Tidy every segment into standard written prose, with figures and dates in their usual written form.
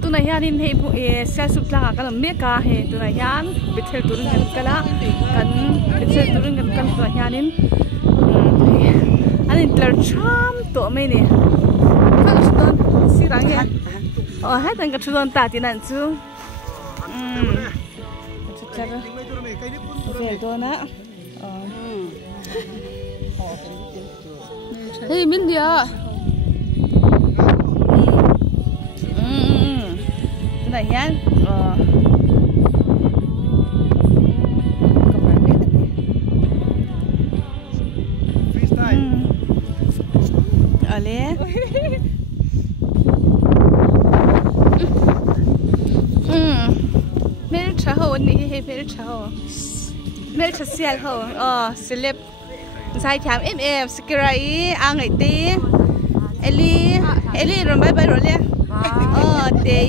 tu na hian in hei sel sup tlanga kan me ka he tu na hian bithel turun kan kala kan bithel turun kan tu na hian in anin tlar cham to me ni kan chuton sirang ya ha tan ka chuton ta tin an chu chutlar vel do na hey min dia này nhá ở lẽ mẹ cháu hồ nị hay mẹ cháu xiên hồ celeb sai thảm em skirai ang ấy tí Eli rồi bay rồi lẽ té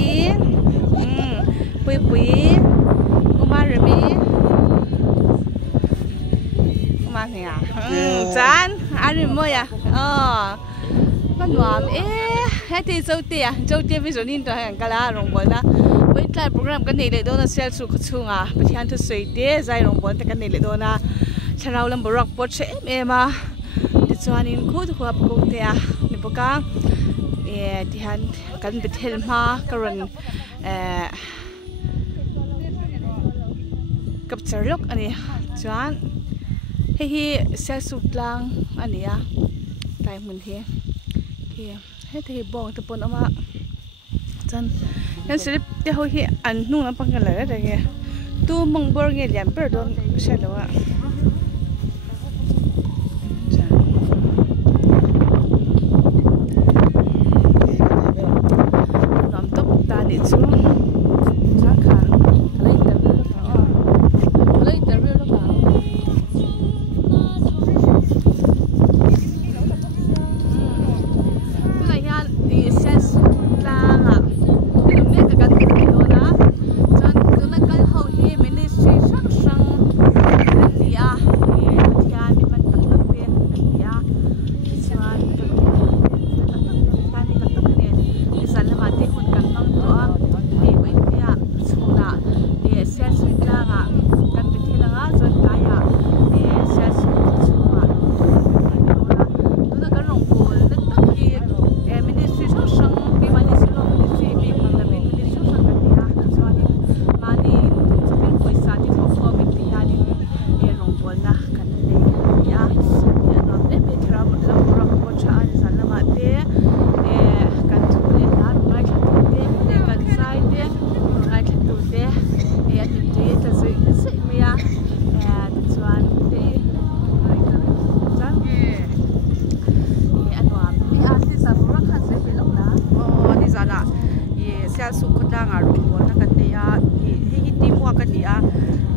Pui Uma Remy Uma nghe à chán ăn mới à nó ngon hết thì dâu tia ví dụ như là cái lá rồng bồn á với lại program cái này lại đó là sale su khung à bây giờ tôi xây tia dài rồng bồn cái này lại đó là chả nào làm rock pot chế em à thì cho anh khốt hoa bông tia này bông cá thì hắn cần bị thêm ma cái rồiกับจรกอันนี้จวนให้เซลสุดลังอันนี้อ่ะตายเหมือนที่ให้ที่บอกตะปนออกมาจันงั้นสิเดี๋ยวให้อันนู่นปังกันเลยได้ไงตู้มงบอร์เงี้ยเลี้ยงเปิดโดนใช่หรือวะน้ำตกตาดิจูจ้าค่ะสุขดังอารมณ์บนนักเตะให้ทีมัวกันดีอ่ะ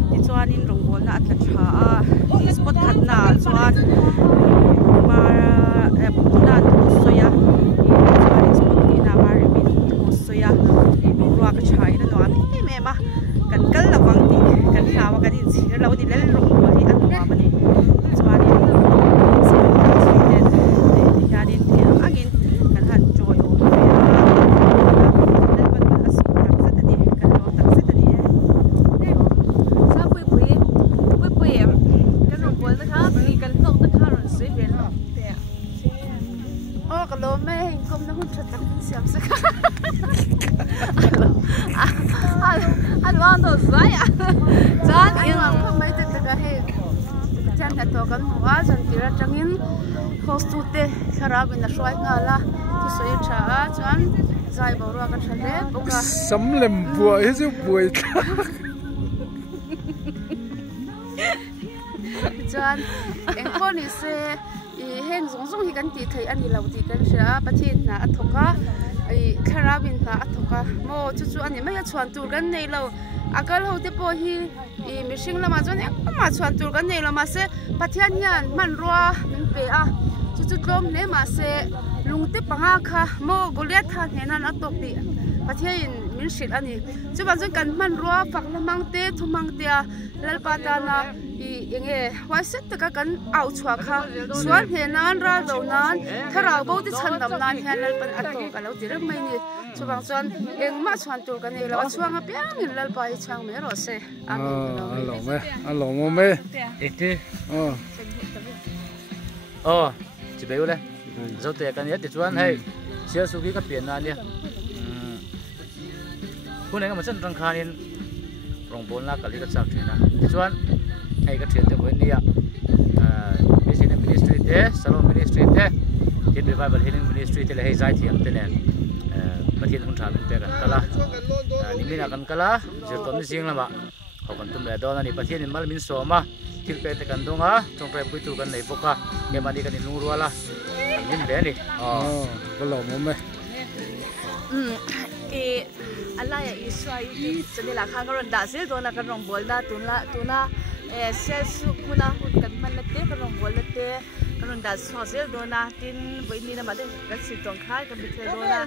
ที่จวนนินรองบอลน่ะอัตชาที่สปอตขัดน่ะจวนมาปุ่นน่ะทุกส่วนอ่ะที่จวนสปอตนี่น่ะมาเรียนทุกส่วนอ่ะรัวกระชายนั่นหน่อยนี่แม่มากันกันระวังดีกันชาวกันดีสิเราดีเล่นรองบอลที่อันว่ามันนี่จวนนี่สปอตขัดสีเด่นที่การนี่ที่อังกินกันหันจอยโอ้Hostute kharabin na shwai ngala ti soi tha chuan zai boru ka thale boka samlem bua he ju buai chuan engko ni se I heng zong zong hi kan ti thei ani lo ti kan sha pathin na athoka ai kharabin na athoka mo chu chu ani mai chuan tur kan nei lo akal ho te po hi I mishing lama chuan ma chuan tur kan nei lo ma se pathian hian man ruwa min pe a chu tlom le ma se lungte panga kha mo goliath tha henan atok ti pathian min shit ani chuwa jong kan man ro phak lamang te thumang te lalpa ta na I enge wa set ta kan au chwa kha suan he nan ra do nan tharau bo ti chan dam nan hian lalpan ato ka lo ti rek mai ni chuwang chuan eng ma chuan tur kan ni lo chuang a piang in lalpa hi chang me ro se alo me ete chỉ béo lên dấu tiền cái nhất thì chuan hay xe suki cái biển nào nha hôm nay cái mà chân trăng khan nên rong bốn lá cái lý cái sao chuyện nào thì chuan hay cái chuyện từ bên này business ministry thế salon ministry thế thiên revival healing ministry thế là hay giải thiệp thế nàyประเทศคนชาเป็นแต่กันกะละนี่มีนักกันกะละจะต้นนี่สิ่งละมะเขากันตุ้มเลยดอนนี่ประเทศนี่มันมินโซมาที่เป็นแต่กันตรงจงไปปุยตุกันในพวกก็เนี่ยมาดีกันในลุงรัวละมินเบนี่ก็หล่อมั้งไหมอะไรอิสราเอลจะนี่ละข้างก็รอนดาเซตัวนักการรองบอลนะตัวน่ะเซลสุกุนะหุ่นกันมันเตะการรองบอลเตะการรอนดาสอเซลตัวน่ะทินวันนี้นะมาเด็กกันสิตรงข้ายกันบิดตัวน่ะ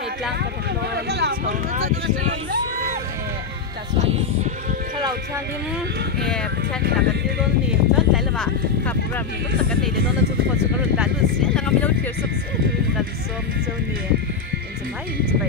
ในกลางกันโดนชงนะจัดสวยถ้าเราเชื่อที่ประเทศนี้นักการที่โดนนี่จนไหนละวะขับรถมันก็กันในเดือนนั้นทุกคนจะการรอนดาลุยสิแล้วก็ไม่ต้องเที่ยวสักเสียถึงกันซ้อมเจ้านี่จะไป